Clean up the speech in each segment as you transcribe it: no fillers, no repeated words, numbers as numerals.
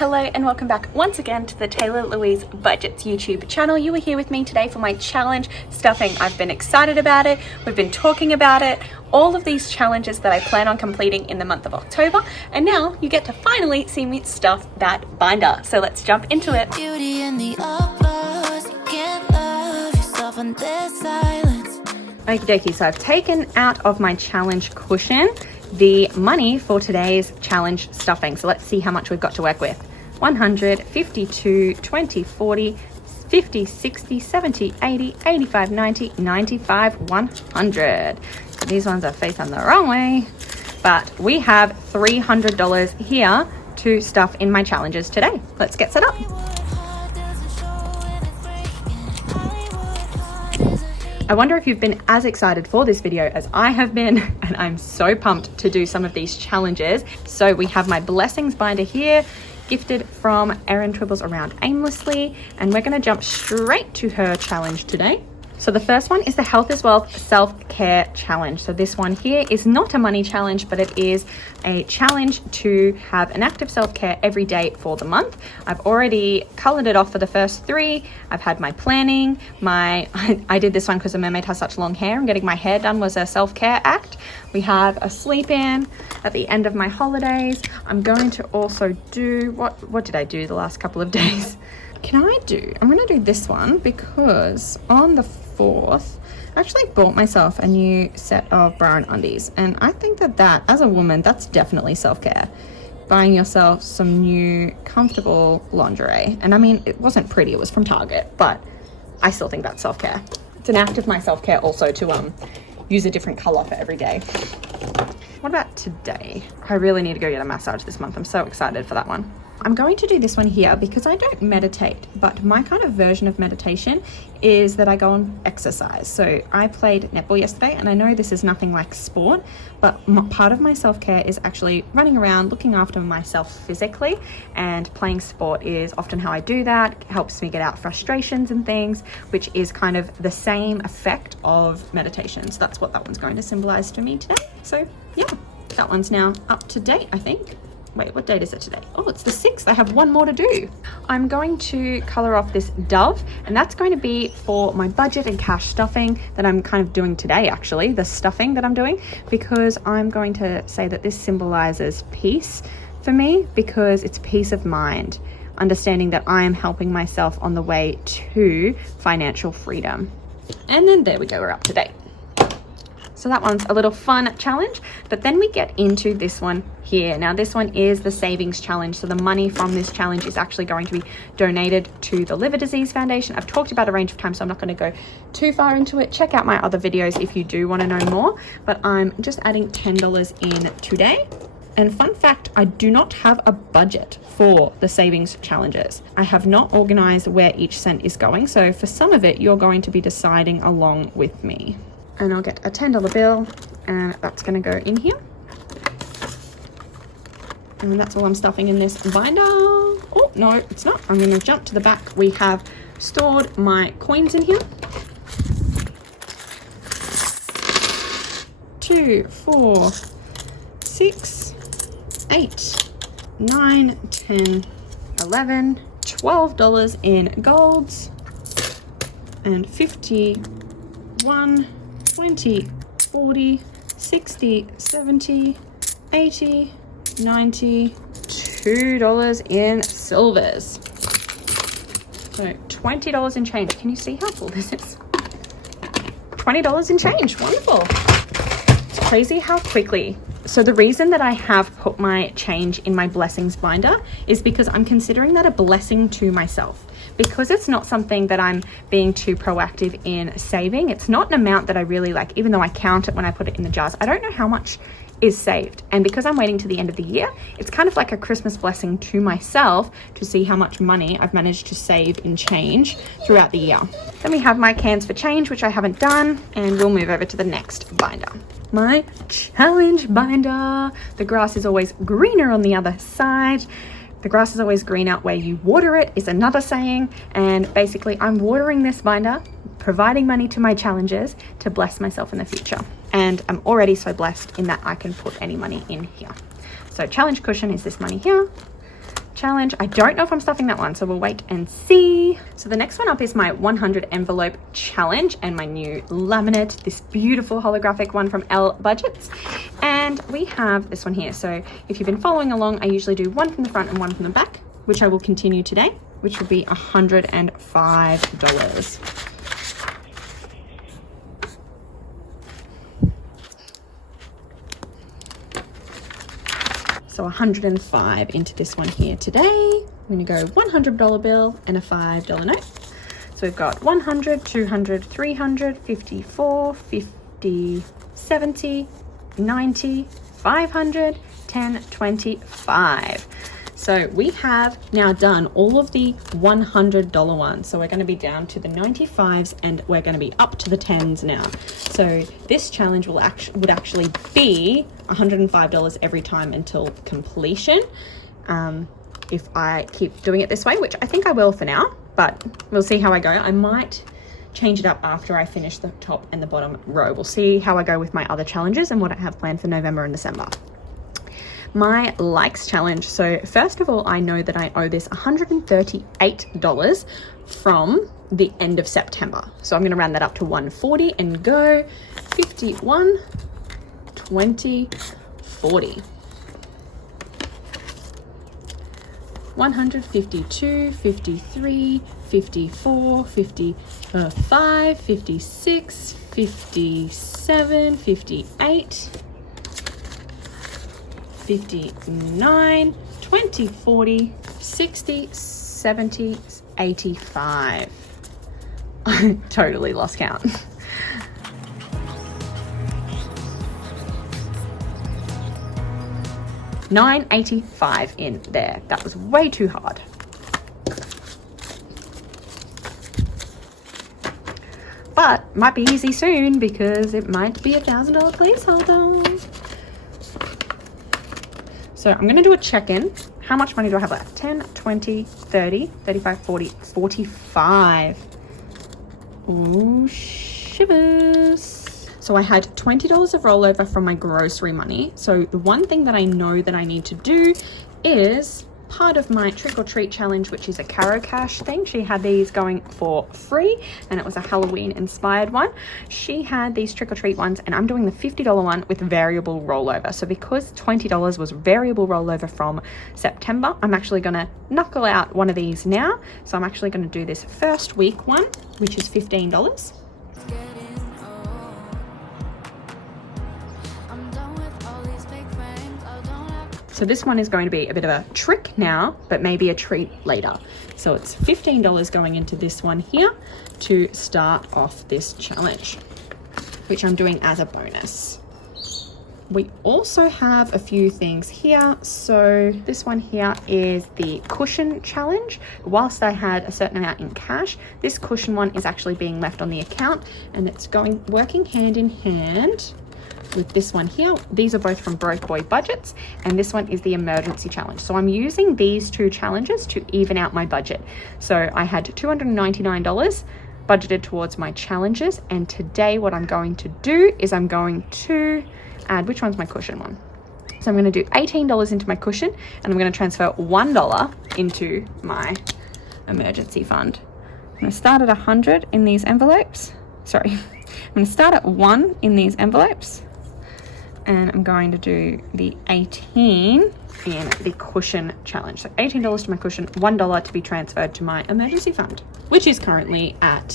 Hello and welcome back once again to the Taylor Louise Budgets YouTube channel. You are here with me today for my challenge stuffing. I've been excited about it. We've been talking about it. All of these challenges that I plan on completing in the month of October. And now you get to finally see me stuff that binder. So let's jump into it. Beauty in the applause. You can't love yourself on this silence. Okie dokie, so I've taken out of my challenge cushion the money for today's challenge stuffing. So let's see how much we've got to work with. 100, 52, 20, 40, 50, 60, 70, 80, 85, 90, 95, 100. These ones are facing the wrong way, but we have $300 here to stuff in my challenges today. Let's get set up. I wonder if you've been as excited for this video as I have been, and I'm so pumped to do some of these challenges. So we have my blessings binder here, gifted from Erin Twibbles around Aimlessly, and we're going to jump straight to her challenge today. So the first one is the Health is Wealth Self-Care Challenge. So this one here is not a money challenge, but it is a challenge to have an active self-care every day for the month. I've already colored it off for the first 3. I've had my planning, I did this one because the mermaid has such long hair, and getting my hair done was a self-care act. We have a sleep in at the end of my holidays. I'm going to also do, what did I do the last couple of days? I'm going to do this one because on the 4th, I actually bought myself a new set of bra and undies. And I think that as a woman, that's definitely self-care. Buying yourself some new comfortable lingerie. And I mean, it wasn't pretty, it was from Target, but I still think that's self-care. It's an act of my self-care also to use a different color for every day. What about today? I really need to go get a massage this month. I'm so excited for that one. I'm going to do this one here because I don't meditate, but my kind of version of meditation is that I go and exercise. So I played netball yesterday, and I know this is nothing like sport, but part of my self-care is actually running around, looking after myself physically, and playing sport is often how I do that. It helps me get out frustrations and things, which is kind of the same effect of meditation. So that's what that one's going to symbolize to me today. So yeah, that one's now up to date, I think. Wait, what date is it today? Oh, it's the 6th. I have one more to do. I'm going to color off this dove, and that's going to be for my budget and cash stuffing that I'm kind of doing today, actually, the stuffing that I'm doing, because I'm going to say that this symbolizes peace for me, because it's peace of mind, understanding that I am helping myself on the way to financial freedom. And then there we go, we're up to date. So that one's a little fun challenge, but then we get into this one here. Now this one is the savings challenge. So the money from this challenge is actually going to be donated to the Liver Disease Foundation. I've talked about a range of times, so I'm not going to go too far into it. Check out my other videos if you do want to know more, but I'm just adding $10 in today. And fun fact, I do not have a budget for the savings challenges. I have not organized where each cent is going. So for some of it, you're going to be deciding along with me. And I'll get a $10 bill, and that's going to go in here. And that's all I'm stuffing in this binder. Oh, no, it's not. I'm going to jump to the back. We have stored my coins in here. 2, 4, 6, 8, 9, 10, 11, $12 in golds, and 51, 20, 40, 60, 70, 80, 90, $2 in silvers. So $20 in change. Can you see how full this is? $20 in change. Wonderful. It's crazy how quickly. So the reason that I have put my change in my blessings binder is because I'm considering that a blessing to myself. Because it's not something that I'm being too proactive in saving. It's not an amount that I really like, even though I count it when I put it in the jars. I don't know how much is saved. And because I'm waiting to the end of the year, it's kind of like a Christmas blessing to myself to see how much money I've managed to save in change throughout the year. Then we have my cans for change, which I haven't done, and we'll move over to the next binder. My challenge binder. The grass is always greener on the other side. The grass is always green out where you water it is another saying. And basically I'm watering this binder, providing money to my challenges to bless myself in the future. And I'm already so blessed in that I can put any money in here. So challenge cushion is this money here. challenge. I don't know if I'm stuffing that one, so we'll wait and see. So the next one up is my 100 envelope challenge and my new laminate, this beautiful holographic one from Elle Budgets. And we have this one here. So if you've been following along, I usually do one from the front and one from the back, which I will continue today, which will be $105. So 105 into this one here today. I'm gonna go $100 bill and a $5 note. So we've got 100, 200, 300, 54, 50, 70, 90, 500, 10, 25. So we have now done all of the $100 ones. So we're going to be down to the 95s and we're going to be up to the 10s now. So this challenge would actually be $105 every time until completion. If I keep doing it this way, which I think I will for now, but we'll see how I go. I might change it up after I finish the top and the bottom row. We'll see how I go with my other challenges and what I have planned for November and December. My likes challenge. So first of all, I know that I owe this $138 from the end of September. So I'm going to round that up to 140 and go 51, 20, 40. 152, 53, 54, 55, 56, 57, 58, 59, 20, 40, 60, 70, 85. I totally lost count. $9.85 in there. That was way too hard. But might be easy soon because it might be $1,000 placeholder. So I'm going to do a check-in. How much money do I have left? 10, 20, 30, 35, 40, 45. Ooh, shivers. So I had $20 of rollover from my grocery money. So the one thing that I know that I need to do is part of my trick or treat challenge, which is a CaroCash thing. She had these going for free and it was a Halloween inspired one. She had these trick or treat ones and I'm doing the $50 one with variable rollover. So because $20 was variable rollover from September, I'm actually going to knuckle out one of these now. So I'm actually going to do this first week one, which is $15. So this one is going to be a bit of a trick now, but maybe a treat later. So it's $15 going into this one here to start off this challenge, which I'm doing as a bonus. We also have a few things here. So this one here is the cushion challenge. Whilst I had a certain amount in cash, this cushion one is actually being left on the account and it's working hand in hand with this one here. These are both from BrokeBoyBudgets and this one is the emergency challenge. So I'm using these two challenges to even out my budget. So I had $299 budgeted towards my challenges, and today what I'm going to do is I'm going to add, which one's my cushion one? So I'm going to do $18 into my cushion and I'm going to transfer $1 into my emergency fund. I'm going to start at 100 in these envelopes. Sorry, I'm going to start at 1 in these envelopes. And I'm going to do the 18 in the cushion challenge. So $18 to my cushion, $1 to be transferred to my emergency fund, which is currently at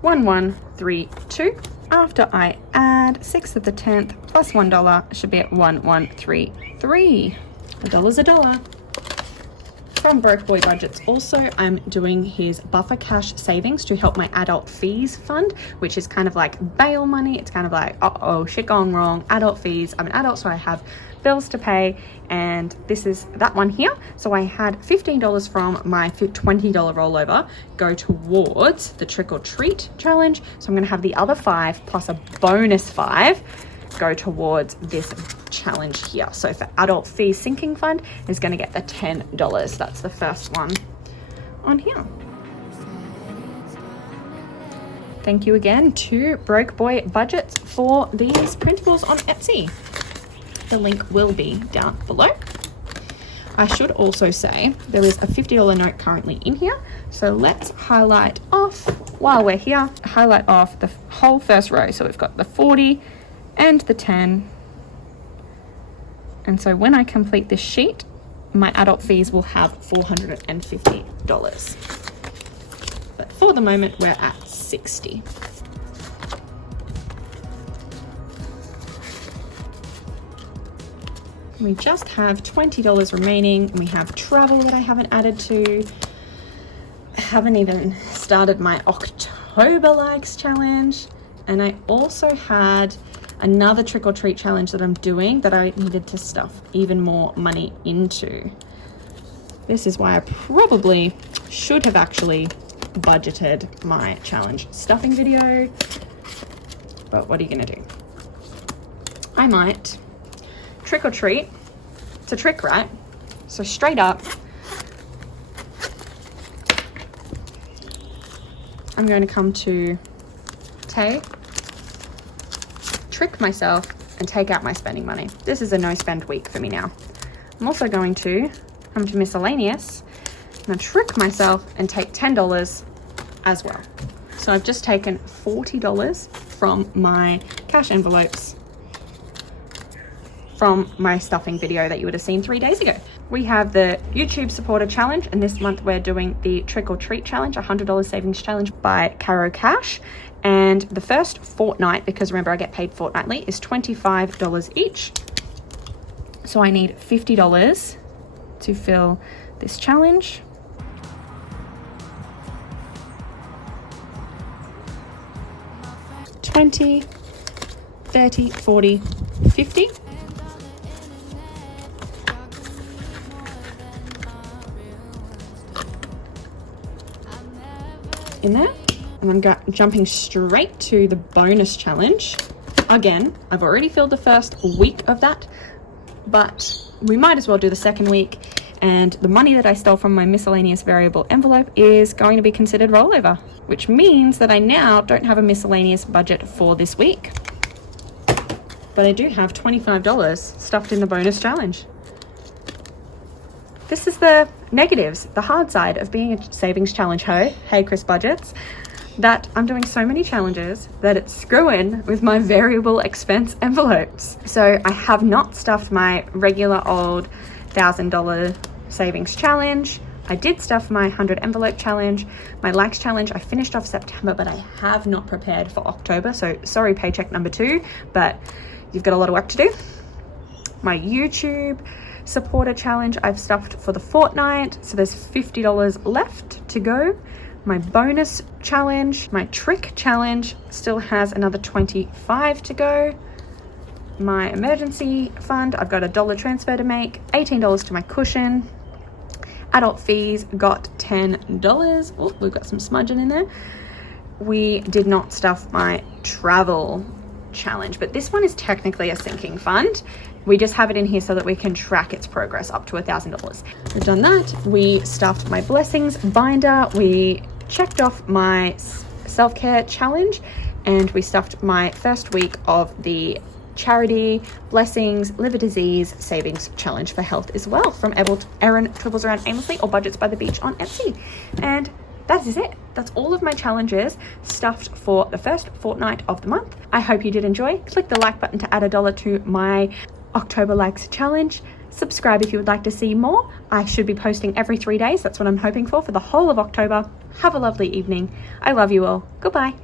1132. After I add 6 of the 10th plus $1, it should be at 1133. A dollar's a dollar. From BrokeBoyBudgets also, I'm doing his buffer cash savings to help my adult fees fund, which is kind of like bail money. It's kind of like, uh-oh, shit gone wrong, adult fees. I'm an adult, so I have bills to pay, and this is that one here. So I had $15 from my $20 rollover go towards the trick or treat challenge. So I'm going to have the other 5 plus a bonus 5 go towards this challenge here. So for adult fee sinking fund is going to get the $10. That's the first one on here. Thank you again to BrokeBoyBudgets for these printables on Etsy. The link will be down below. I should also say there is a $50 note currently in here. So let's highlight off, while we're here, highlight off the whole first row. So we've got the 40 and the 10. And so when I complete this sheet, my adult fees will have $450. But for the moment, we're at 60. We just have $20 remaining. We have travel that I haven't added to. I haven't even started my October likes challenge. And I also had another trick or treat challenge that I'm doing that I needed to stuff even more money into. This is why I probably should have actually budgeted my challenge stuffing video. But what are you gonna do? I might trick or treat. It's a trick, right? So straight up, I'm going to come to Tay, trick myself, and take out my spending money. This is a no spend week for me now. I'm also going to come to miscellaneous and trick myself and take $10 as well. So I've just taken $40 from my cash envelopes from my stuffing video that you would have seen 3 days ago. We have the YouTube supporter challenge, and this month we're doing the trick or treat challenge, $100 savings challenge by CaroCash. And the first fortnight, because remember I get paid fortnightly, is $25 each. So I need $50 to fill this challenge. $20, $30, $40, $50. In there, and I'm jumping straight to the bonus challenge. Again, I've already filled the first week of that, but we might as well do the second week, and the money that I stole from my miscellaneous variable envelope is going to be considered rollover, which means that I now don't have a miscellaneous budget for this week. But I do have $25 stuffed in the bonus challenge. This is the negatives, the hard side of being a savings challenge hoe, hey KrisBudgets, that I'm doing so many challenges that it's screwing with my variable expense envelopes. So I have not stuffed my regular old $1,000 savings challenge. I did stuff my 100 envelope challenge. My likes challenge, I finished off September, but I have not prepared for October. So sorry, paycheck number 2, but you've got a lot of work to do. My YouTube supporter challenge I've stuffed for the fortnight, so there's $50 left to go. My bonus challenge, my trick challenge still has another $25 to go. My emergency fund, I've got a $1 transfer to make, $18 to my cushion. Adult fees got $10. Oh, we've got some smudging in there. We did not stuff my travel challenge, but this one is technically a sinking fund. We just have it in here so that we can track its progress up to $1,000. We've done that. We stuffed my blessings binder. We checked off my self-care challenge, and we stuffed my first week of the charity blessings liver disease savings challenge for health as well from Erin Twibbles around Aimlessly or Budgets by the Beach on Etsy. And that is it. That's all of my challenges stuffed for the first fortnight of the month. I hope you did enjoy. Click the like button to add $1 to my October likes challenge. Subscribe if you would like to see more. I should be posting every 3 days. That's what I'm hoping for the whole of October. Have a lovely evening. I love you all. Goodbye.